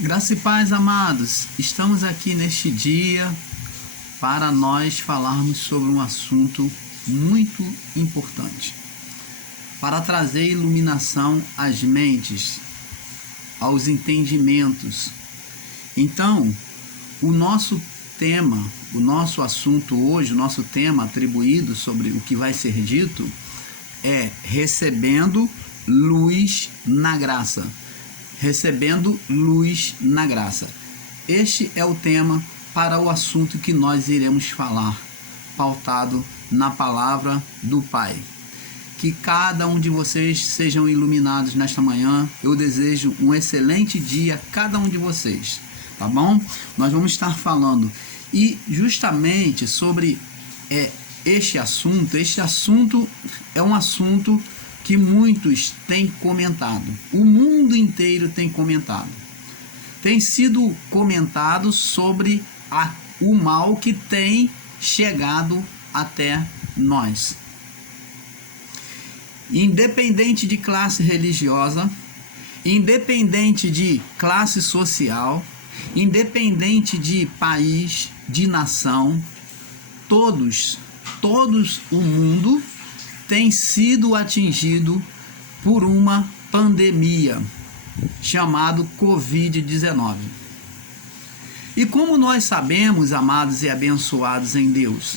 Graça e paz, amados. Estamos aqui neste dia para nós falarmos sobre um assunto muito importante, para trazer iluminação às mentes, aos entendimentos. Então, o nosso tema, o nosso assunto hoje, o nosso tema atribuído sobre o que vai ser dito é recebendo luz na graça. Recebendo luz na graça. Este é o tema para o assunto que nós iremos falar, pautado na palavra do Pai. Que cada um de vocês sejam iluminados nesta manhã. Eu desejo um excelente dia a cada um de vocês, tá bom? Nós vamos estar falando e justamente sobre este assunto. Este assunto é um assunto que muitos têm comentado, o mundo inteiro tem comentado. Tem sido comentado sobre o mal que tem chegado até nós. Independente de classe religiosa, independente de classe social, independente de país, de nação, todos o mundo tem sido atingido por uma pandemia chamada Covid-19. E como nós sabemos, amados e abençoados em Deus,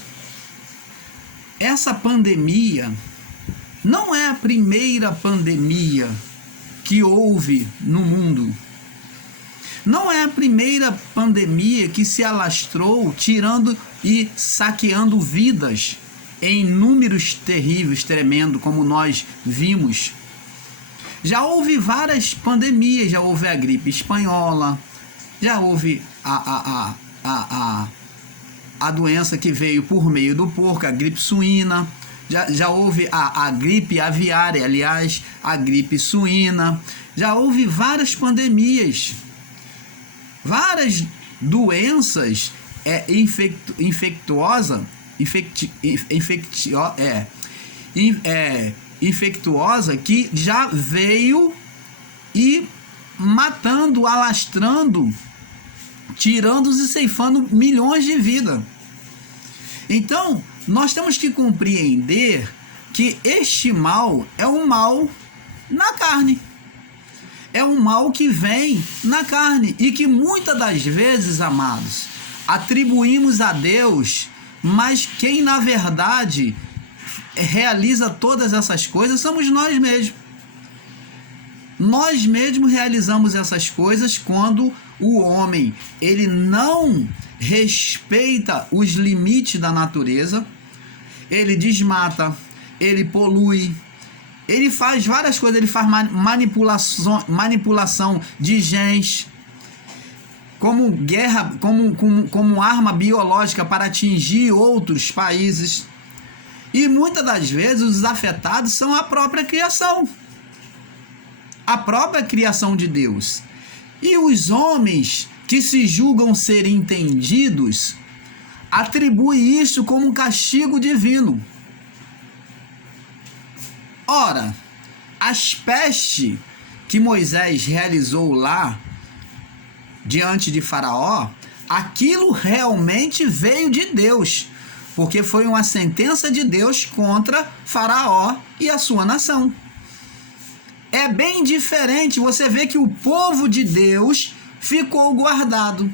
essa pandemia não é a primeira pandemia que houve no mundo. Não é a primeira pandemia que se alastrou, tirando e saqueando vidas em números terríveis, tremendo, como nós vimos. Já houve várias pandemias, já houve a gripe espanhola, já houve a doença que veio por meio do porco, a gripe suína, já houve a gripe aviária, aliás, a gripe suína, já houve várias pandemias, várias doenças infectuosa que já veio e matando, alastrando, tirando e ceifando milhões de vidas. Então, nós temos que compreender que este mal é um mal na carne. É um mal que vem na carne e que muitas das vezes, amados, atribuímos a Deus, mas quem na verdade realiza todas essas coisas somos nós mesmos. Nós mesmos realizamos essas coisas quando o homem ele não respeita os limites da natureza, ele desmata, ele polui, ele faz várias coisas, ele faz manipulação de genes, como guerra, como arma biológica para atingir outros países. E muitas das vezes os afetados são a própria criação. A própria criação de Deus. E os homens que se julgam ser entendidos atribuem isso como um castigo divino. Ora, as pestes que Moisés realizou lá diante de Faraó, aquilo realmente veio de Deus, porque foi uma sentença de Deus contra Faraó e a sua nação. É bem diferente, você vê que o povo de Deus ficou guardado.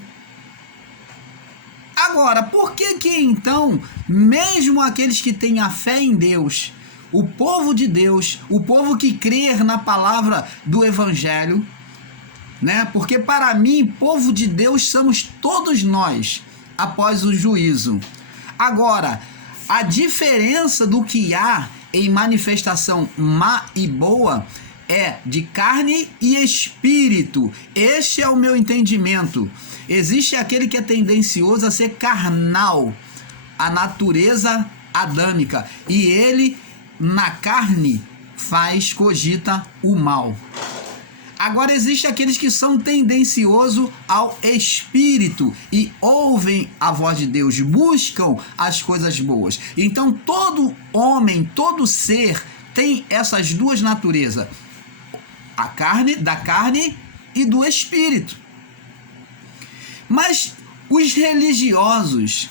Agora, por que então, mesmo aqueles que têm a fé em Deus, o povo de Deus, o povo que crer na palavra do Evangelho, né? Porque para mim, povo de Deus somos todos nós após o juízo. Agora, a diferença do que há em manifestação má e boa é de carne e espírito. Este é o meu entendimento. Existe aquele que é tendencioso a ser carnal, a natureza adâmica, e ele na carne cogita o mal. Agora existe aqueles que são tendenciosos ao espírito e ouvem a voz de Deus, buscam as coisas boas. Então todo homem, todo ser tem essas duas naturezas, da carne e do espírito. Mas os religiosos,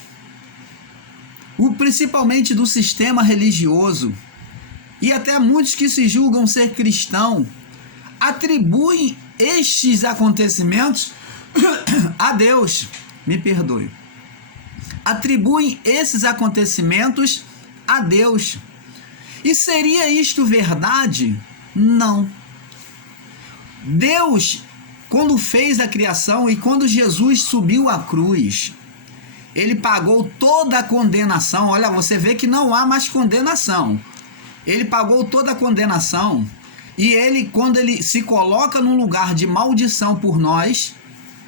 principalmente do sistema religioso, e até muitos que se julgam ser cristão, atribuem estes acontecimentos a Deus. Me perdoe. Atribuem esses acontecimentos a Deus. E seria isto verdade? Não. Deus, quando fez a criação e quando Jesus subiu à cruz, ele pagou toda a condenação. Olha, você vê que não há mais condenação. Ele pagou toda a condenação. E ele, quando ele se coloca num lugar de maldição por nós,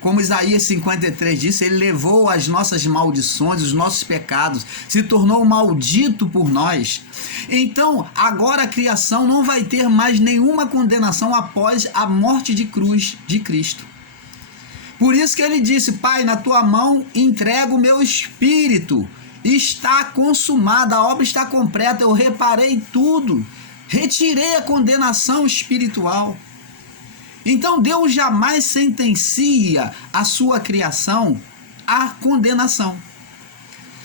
como Isaías 53 disse, ele levou as nossas maldições, os nossos pecados, se tornou maldito por nós. Então, agora a criação não vai ter mais nenhuma condenação após a morte de cruz de Cristo. Por isso que ele disse: Pai, na tua mão entrego o meu espírito. Está consumada, a obra está completa, eu reparei tudo. Retirei a condenação espiritual. Então Deus jamais sentencia a sua criação à condenação.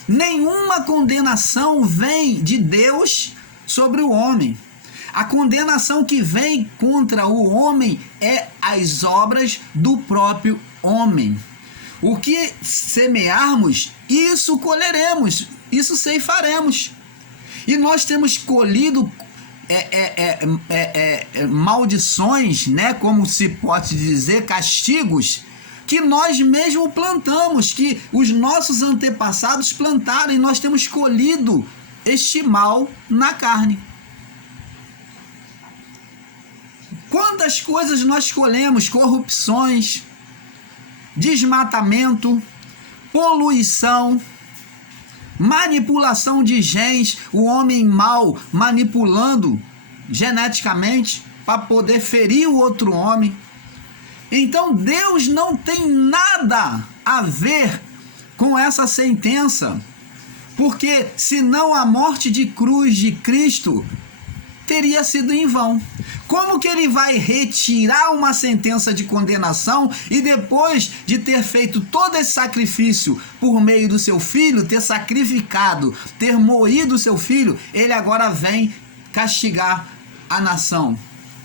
Nenhuma condenação vem de Deus sobre o homem. A condenação que vem contra o homem é as obras do próprio homem. O que semearmos, isso colheremos, isso ceifaremos. E nós temos colhido maldições, né, como se pode dizer, castigos, que nós mesmos plantamos, que os nossos antepassados plantaram, e nós temos colhido este mal na carne. Quantas coisas nós colhemos? Corrupções, desmatamento, poluição, manipulação de genes, o homem mau manipulando geneticamente para poder ferir o outro homem. Então Deus não tem nada a ver com essa sentença, porque senão a morte de cruz de Cristo teria sido em vão. Como que ele vai retirar uma sentença de condenação e depois de ter feito todo esse sacrifício por meio do seu filho, ter sacrificado, ter moído o seu filho, ele agora vem castigar a nação,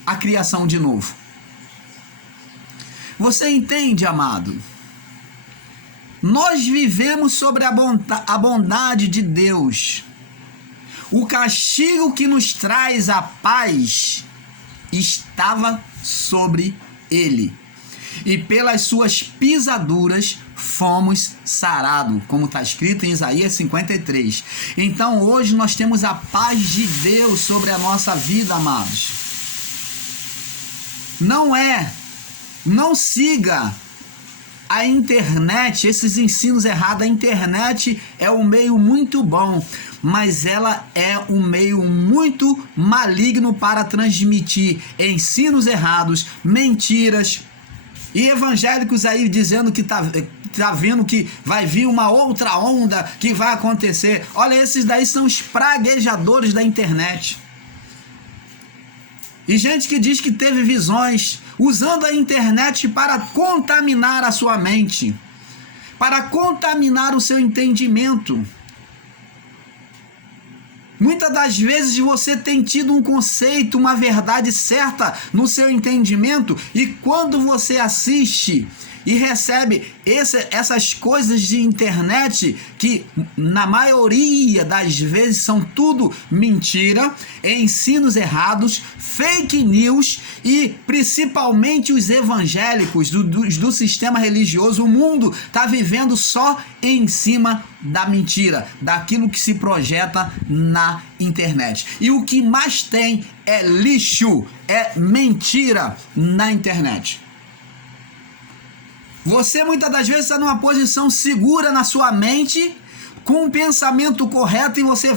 a criação de novo? Você entende, amado? Nós vivemos sobre a bondade de Deus. O castigo que nos traz a paz estava sobre ele, e pelas suas pisaduras fomos sarados, como está escrito em Isaías 53. Então hoje nós temos a paz de Deus sobre a nossa vida, amados. Não siga a internet, esses ensinos errados. A internet é um meio muito bom, mas ela é um meio muito maligno para transmitir ensinos errados, mentiras, e evangélicos aí dizendo que tá vendo que vai vir uma outra onda que vai acontecer. Olha, esses daí são os praguejadores da internet. E gente que diz que teve visões, usando a internet para contaminar a sua mente, para contaminar o seu entendimento. Muitas das vezes você tem tido um conceito, uma verdade certa no seu entendimento, e quando você assiste e recebe essas coisas de internet, que na maioria das vezes são tudo mentira, ensinos errados, fake news, e principalmente os evangélicos do sistema religioso, o mundo está vivendo só em cima da mentira, daquilo que se projeta na internet. E o que mais tem é lixo, é mentira na internet. Você muitas das vezes está numa posição segura na sua mente, com um pensamento correto, e você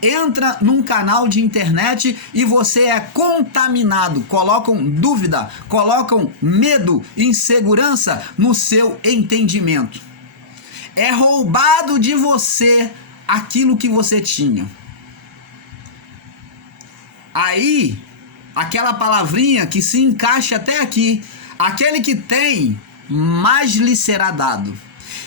entra num canal de internet e você é contaminado. Colocam dúvida, colocam medo, insegurança no seu entendimento. É roubado de você aquilo que você tinha. Aí, aquela palavrinha que se encaixa até aqui: aquele que tem, mais lhe será dado.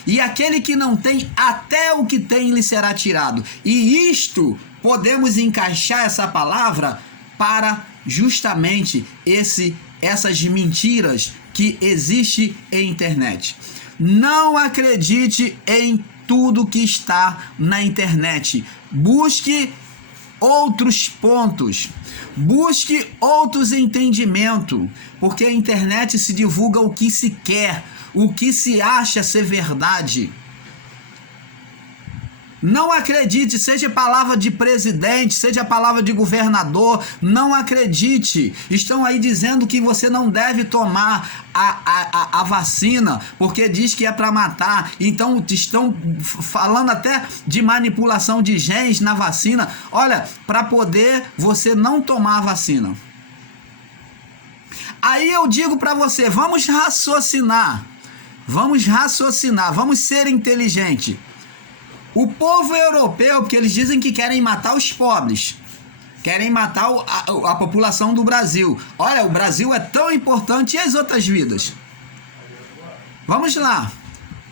E aquele que não tem, até o que tem lhe será tirado. E isto, podemos encaixar essa palavra para justamente essas mentiras que existem em internet. Não acredite em tudo que está na internet. Busque outros pontos. Busque outros entendimentos. Porque a internet se divulga o que se quer, o que se acha ser verdade. Não acredite, seja palavra de presidente, seja palavra de governador, não acredite. Estão aí dizendo que você não deve tomar a vacina, porque diz que é para matar. Então estão falando até de manipulação de genes na vacina. Olha, para poder você não tomar a vacina. Aí eu digo para você, vamos raciocinar, vamos ser inteligentes. O povo europeu, porque eles dizem que querem matar os pobres, querem matar a população do Brasil. Olha, o Brasil é tão importante, e as outras vidas? Vamos lá.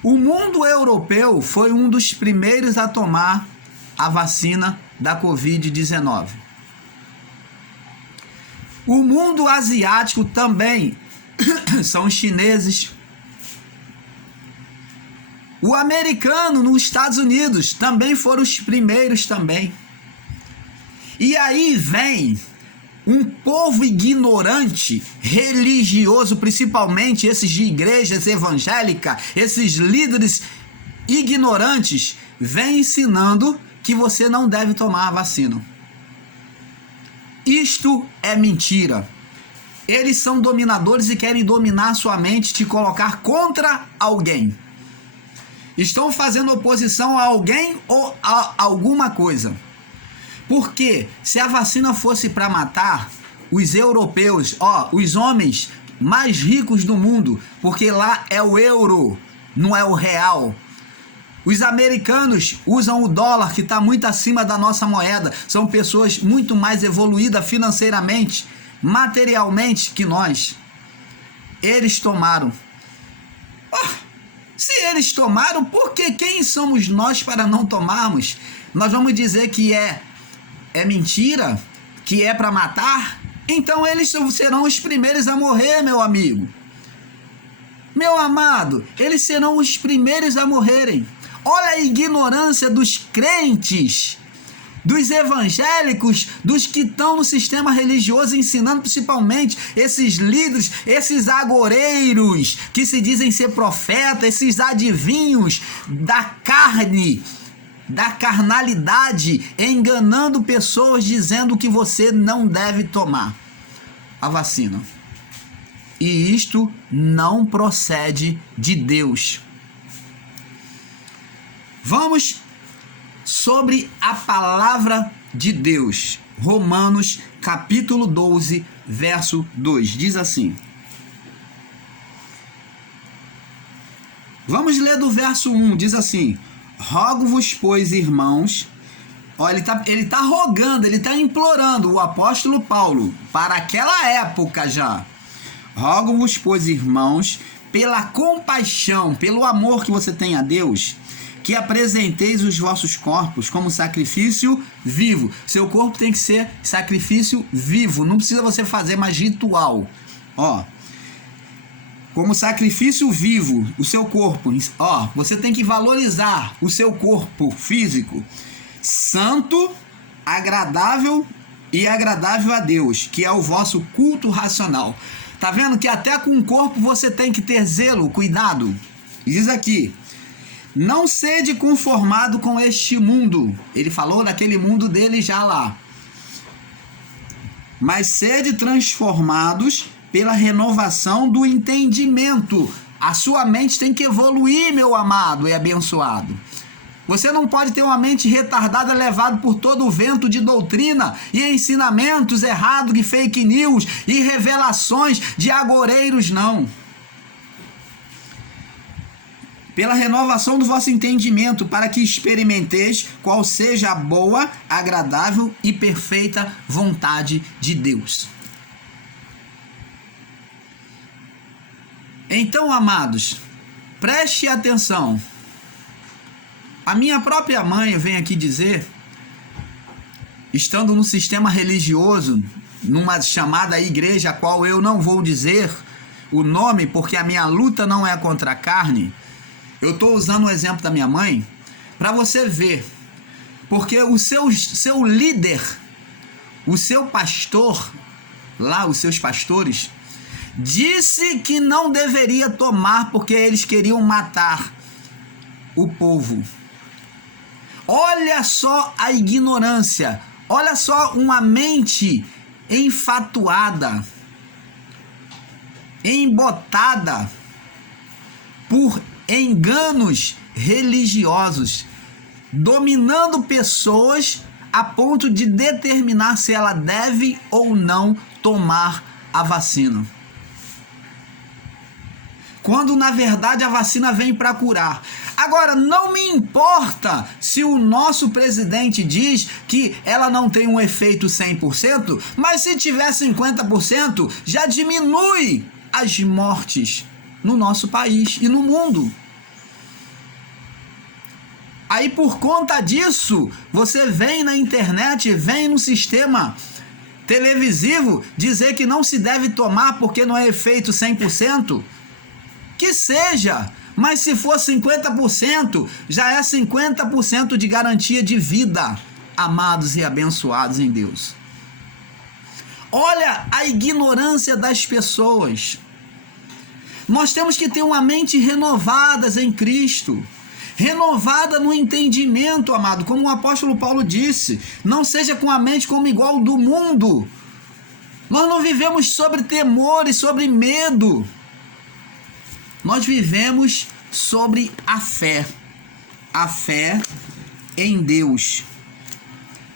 O mundo europeu foi um dos primeiros a tomar a vacina da Covid-19. O mundo asiático também, são os chineses. O americano nos Estados Unidos também foram os primeiros também. E aí vem um povo ignorante, religioso, principalmente esses de igrejas evangélicas, esses líderes ignorantes, vem ensinando que você não deve tomar a vacina. Isto é mentira. Eles são dominadores e querem dominar sua mente, te colocar contra alguém. Estão fazendo oposição a alguém ou a alguma coisa. Porque se a vacina fosse para matar os europeus, os homens mais ricos do mundo, porque lá é o euro, não é o real. Os americanos usam o dólar, que está muito acima da nossa moeda. São pessoas muito mais evoluídas financeiramente, materialmente que nós. Eles tomaram. Se eles tomaram, por que quem somos nós para não tomarmos? Nós vamos dizer que é mentira? Que é para matar? Então eles serão os primeiros a morrer, meu amigo. Meu amado, eles serão os primeiros a morrerem. Olha a ignorância dos crentes, dos evangélicos, dos que estão no sistema religioso ensinando, principalmente esses líderes, esses agoreiros que se dizem ser profetas, esses adivinhos da carne, da carnalidade, enganando pessoas, dizendo que você não deve tomar a vacina. E isto não procede de Deus. Vamos sobre a palavra de Deus. Romanos capítulo 12, verso 2. Diz assim. Vamos ler do verso 1. Diz assim. Rogo-vos, pois, irmãos... Olha, ele tá rogando, ele tá implorando, o apóstolo Paulo, para aquela época já. Rogo-vos, pois, irmãos, pela compaixão, pelo amor que você tem a Deus, que apresenteis os vossos corpos como sacrifício vivo. Seu corpo tem que ser sacrifício vivo, não precisa você fazer mais ritual. Como sacrifício vivo, o seu corpo, você tem que valorizar o seu corpo físico, santo, agradável a Deus, que é o vosso culto racional. Tá vendo que até com o corpo você tem que ter zelo, cuidado. Diz aqui, não sede conformado com este mundo. Ele falou daquele mundo dele já lá. Mas sede transformados pela renovação do entendimento. A sua mente tem que evoluir, meu amado e abençoado. Você não pode ter uma mente retardada levada por todo o vento de doutrina e ensinamentos errados de fake news e revelações de agoreiros, não. Pela renovação do vosso entendimento, para que experimenteis qual seja a boa, agradável e perfeita vontade de Deus. Então, amados, preste atenção. A minha própria mãe vem aqui dizer, estando no sistema religioso, numa chamada igreja, a qual eu não vou dizer o nome, porque a minha luta não é contra a carne. Eu estou usando o exemplo da minha mãe para você ver, porque o seu líder, o seu pastor, lá os seus pastores, disse que não deveria tomar porque eles queriam matar o povo. Olha só a ignorância, olha só uma mente enfatuada, embotada por enganos religiosos, dominando pessoas a ponto de determinar se ela deve ou não tomar a vacina. Quando na verdade a vacina vem para curar. Agora, não me importa se o nosso presidente diz que ela não tem um efeito 100%, mas se tiver 50%, já diminui as mortes no nosso país e no mundo. Aí por conta disso, você vem na internet, vem no sistema televisivo dizer que não se deve tomar porque não é efeito 100%. Que seja, mas se for 50%, já é 50% de garantia de vida, amados e abençoados em Deus. Olha a ignorância das pessoas. Nós temos que ter uma mente renovada em Cristo, renovada no entendimento, amado, como o apóstolo Paulo disse, não seja com a mente como igual do mundo. Nós não vivemos sobre temor e sobre medo. Nós vivemos sobre a fé em Deus.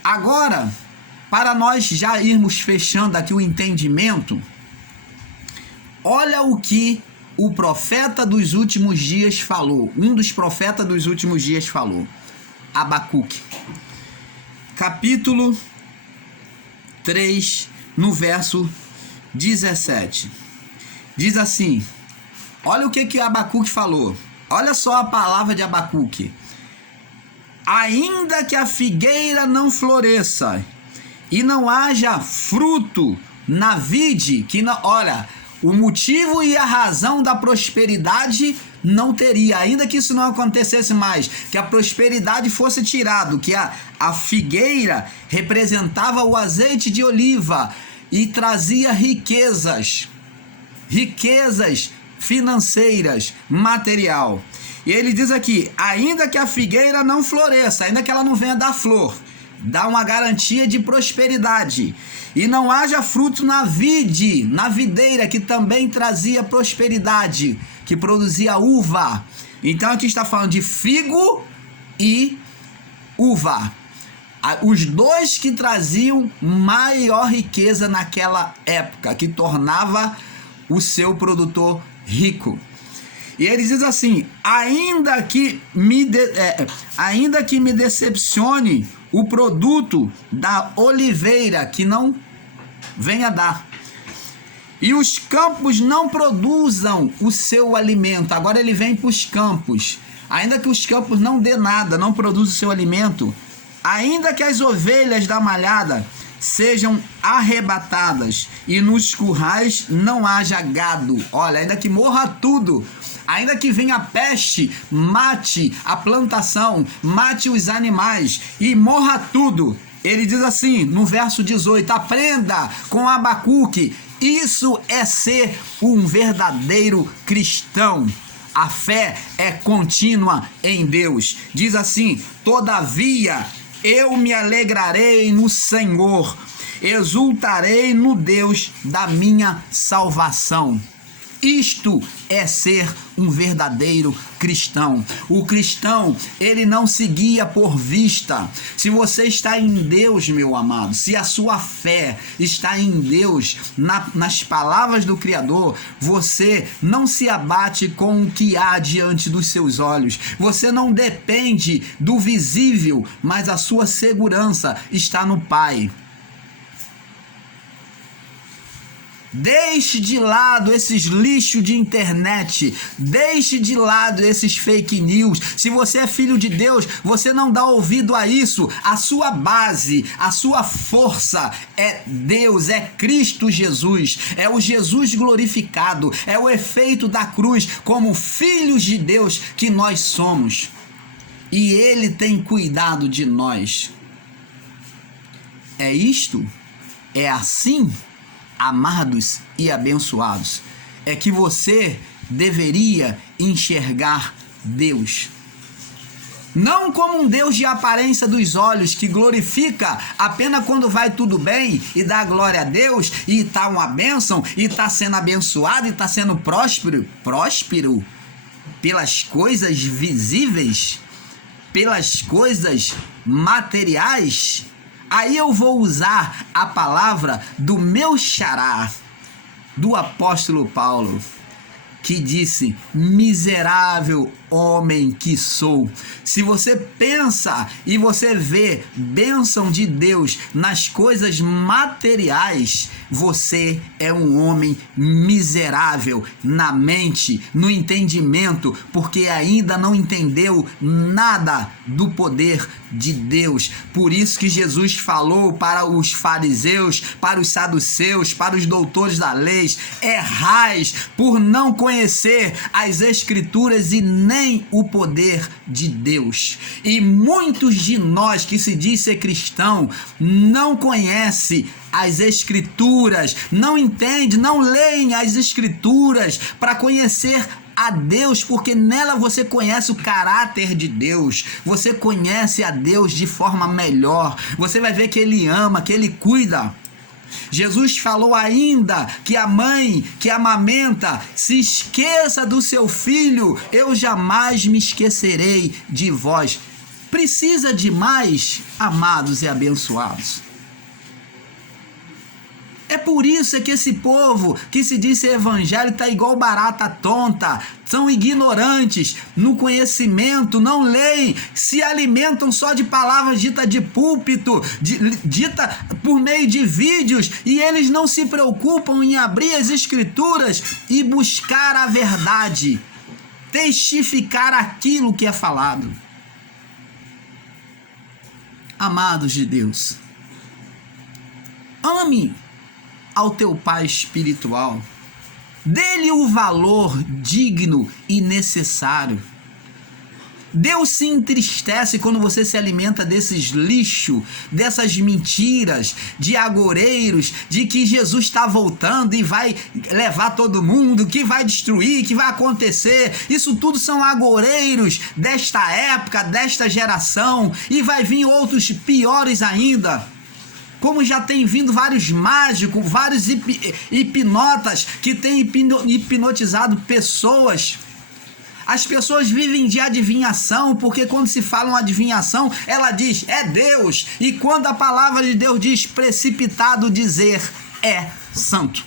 Agora, para nós já irmos fechando aqui o entendimento, olha o que o profeta dos últimos dias falou, um dos profetas dos últimos dias falou, Abacuque, capítulo 3, no verso 17, diz assim, olha o que Abacuque falou. Olha só a palavra de Abacuque. Ainda que a figueira não floresça e não haja fruto na vide, que não, olha, o motivo e a razão da prosperidade não teria, ainda que isso não acontecesse mais, que a prosperidade fosse tirado, que a figueira representava o azeite de oliva e trazia riquezas financeiras, material. E ele diz aqui, ainda que a figueira não floresça, ainda que ela não venha dar flor, dá uma garantia de prosperidade. E não haja fruto na vide, na videira, que também trazia prosperidade, que produzia uva. Então aqui está falando de figo e uva. Os dois que traziam maior riqueza naquela época, que tornava o seu produtor rico. E ele diz assim, ainda que me decepcione o produto da oliveira, que não venha dar, e os campos não produzam o seu alimento. Agora ele vem para os campos. Ainda que os campos não dê nada, não produzam o seu alimento, ainda que as ovelhas da malhada sejam arrebatadas e nos currais não haja gado. Olha, ainda que morra tudo, ainda que venha a peste, mate a plantação, mate os animais e morra tudo. Ele diz assim, no verso 18, aprenda com Abacuque, isso é ser um verdadeiro cristão. A fé é contínua em Deus. Diz assim, todavia eu me alegrarei no Senhor, exultarei no Deus da minha salvação. Isto é ser um verdadeiro cristão. O cristão, ele não se guia por vista. Se você está em Deus, meu amado, se a sua fé está em Deus, nas palavras do Criador, você não se abate com o que há diante dos seus olhos. Você não depende do visível, mas a sua segurança está no Pai. Deixe de lado esses lixos de internet. Deixe de lado esses fake news. Se você é filho de Deus, você não dá ouvido a isso. A sua base, a sua força é Deus, é Cristo Jesus. É o Jesus glorificado. É o efeito da cruz como filhos de Deus que nós somos. E Ele tem cuidado de nós. É isto? É assim? Amados e abençoados, é que você deveria enxergar Deus. Não como um Deus de aparência dos olhos, que glorifica apenas quando vai tudo bem e dá glória a Deus e está uma bênção e está sendo abençoado e está sendo próspero pelas coisas visíveis, pelas coisas materiais. Aí eu vou usar a palavra do meu xará, do apóstolo Paulo, que disse: miserável homem que sou. Se você pensa e você vê bênção de Deus nas coisas materiais, você é um homem miserável na mente, no entendimento, porque ainda não entendeu nada do poder de Deus. Por isso que Jesus falou para os fariseus, para os saduceus, para os doutores da lei: errais por não conhecer as Escrituras e nem o poder de Deus. E muitos de nós que se diz ser cristão não conhecem as Escrituras, não entendem, não leem as Escrituras para conhecer a Deus, porque nela você conhece o caráter de Deus, você conhece a Deus de forma melhor, você vai ver que Ele ama, que Ele cuida. Jesus falou ainda que a mãe que amamenta se esqueça do seu filho, eu jamais me esquecerei de vós. Precisa de mais, amados e abençoados? É por isso que esse povo que se diz ser evangélico está igual barata tonta, são ignorantes no conhecimento, não leem, se alimentam só de palavras ditas de púlpito, dita por meio de vídeos, e eles não se preocupam em abrir as Escrituras e buscar a verdade, testificar aquilo que é falado. Amados de Deus, ame ao teu pai espiritual, dê-lhe o valor digno e necessário. Deus se entristece quando você se alimenta desses lixos, dessas mentiras, de agoreiros, de que Jesus está voltando e vai levar todo mundo, que vai destruir, que vai acontecer. Isso tudo são agoreiros desta época, desta geração, e vai vir outros piores ainda. Como já tem vindo vários mágicos, vários hipnotas que têm hipnotizado pessoas. As pessoas vivem de adivinhação, porque quando se fala uma adivinhação, ela diz, é Deus. E quando a palavra de Deus diz precipitado dizer, é santo.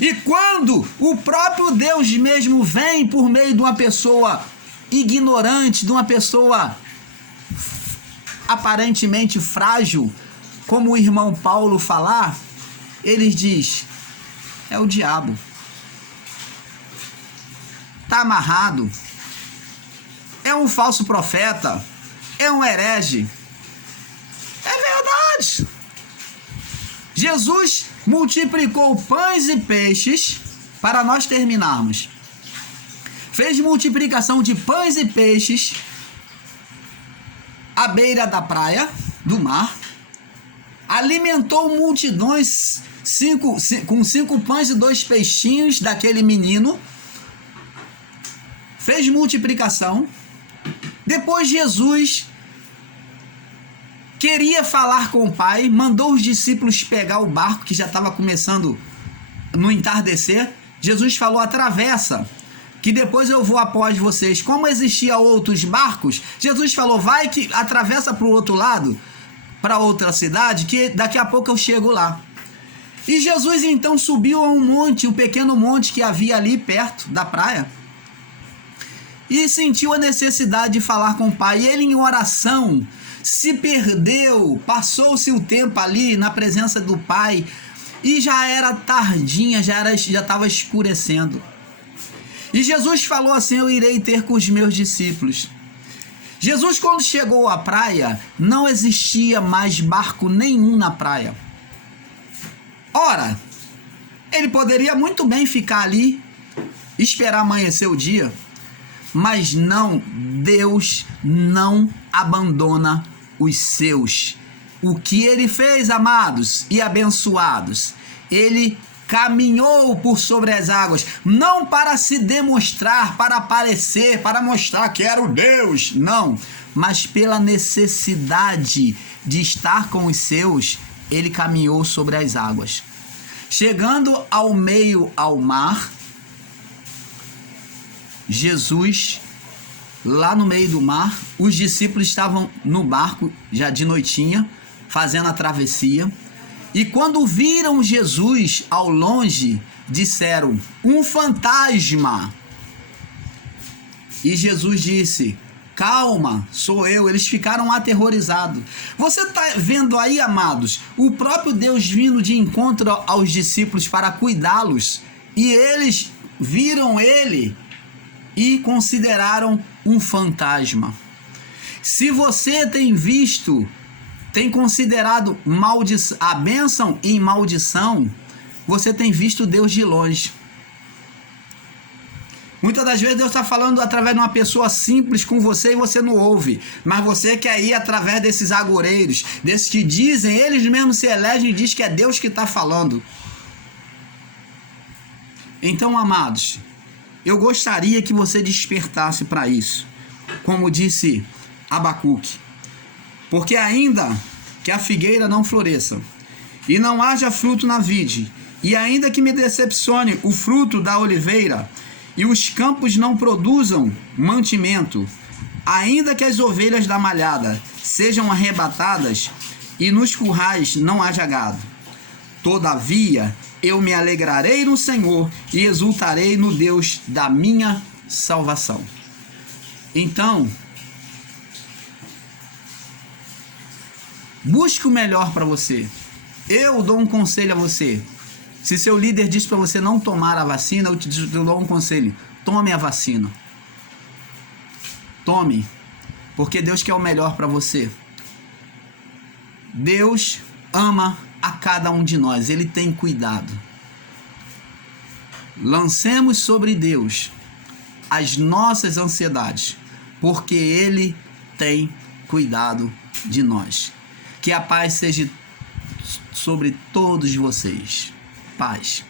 E quando o próprio Deus mesmo vem por meio de uma pessoa ignorante, de uma pessoa aparentemente frágil, como o irmão Paulo falar, ele diz, é o diabo. Está amarrado, é um falso profeta, é um herege. É verdade. Jesus multiplicou pães e peixes, para nós terminarmos. Fez multiplicação de pães e peixes à beira da praia, do mar, alimentou multidões com 5 pães e 2 peixinhos daquele menino, fez multiplicação. Depois Jesus queria falar com o Pai, mandou os discípulos pegar o barco, que já estava começando no entardecer. Jesus falou, atravessa, que depois eu vou após vocês. Como existiam outros barcos, Jesus falou, vai que atravessa para o outro lado, para outra cidade, que daqui a pouco eu chego lá. E Jesus então subiu a um monte, um pequeno monte que havia ali perto da praia, e sentiu a necessidade de falar com o Pai. E ele, em oração, se perdeu, passou-se o tempo ali na presença do Pai, e já era tardinha, já estava escurecendo. E Jesus falou assim: eu irei ter com os meus discípulos. Jesus, quando chegou à praia, não existia mais barco nenhum na praia. Ora, ele poderia muito bem ficar ali, esperar amanhecer o dia, mas não, Deus não abandona os seus. O que ele fez, amados e abençoados? Ele caminhou por sobre as águas, não para se demonstrar, para aparecer, para mostrar que era o Deus, não, mas pela necessidade de estar com os seus, ele caminhou sobre as águas. Chegando ao meio ao mar, Jesus, lá no meio do mar, os discípulos estavam no barco, já de noitinha, fazendo a travessia. E quando viram Jesus ao longe, disseram: um fantasma. E Jesus disse: calma, sou eu. Eles ficaram aterrorizados. Você está vendo aí, amados, o próprio Deus vindo de encontro aos discípulos para cuidá-los. E eles viram ele e consideraram um fantasma. Se você tem visto, tem considerado a bênção em maldição, você tem visto Deus de longe. Muitas das vezes Deus está falando através de uma pessoa simples com você e você não ouve. Mas você quer ir através desses agoureiros, desses que dizem, eles mesmos se elegem e dizem que é Deus que está falando. Então, amados, eu gostaria que você despertasse para isso. Como disse Abacuque. Porque ainda que a figueira não floresça, e não haja fruto na vide, e ainda que me decepcione o fruto da oliveira, e os campos não produzam mantimento, ainda que as ovelhas da malhada sejam arrebatadas, e nos currais não haja gado, todavia eu me alegrarei no Senhor, e exultarei no Deus da minha salvação. Então, busque o melhor para você. Eu dou um conselho a você. Se seu líder diz para você não tomar a vacina, eu te dou um conselho: tome a vacina. Tome, porque Deus quer o melhor para você. Deus ama a cada um de nós, Ele tem cuidado. Lancemos sobre Deus as nossas ansiedades, porque Ele tem cuidado de nós. Que a paz seja sobre todos vocês. Paz.